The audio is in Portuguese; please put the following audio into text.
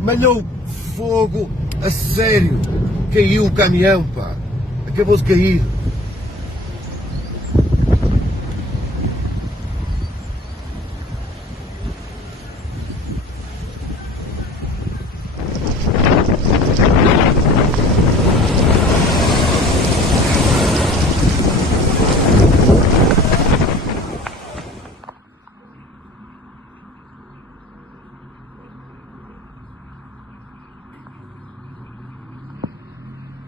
malhou fogo, a sério, caiu o caminhão, pá, acabou de cair.